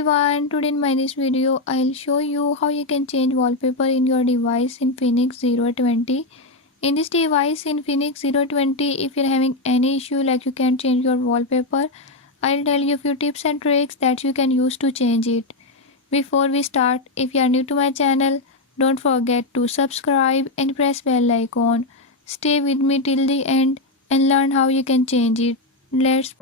everyone, today in my this video I'll show you how you can change wallpaper in your device in Infinix 020. In this device in Infinix 020, if you're having any issue like you can't change your wallpaper, I'll tell you a few tips and tricks that you can use to change it. Before we start, if you are new to my channel, don't forget to subscribe and press bell icon. Stay with me till the end and learn how you can change it. Let's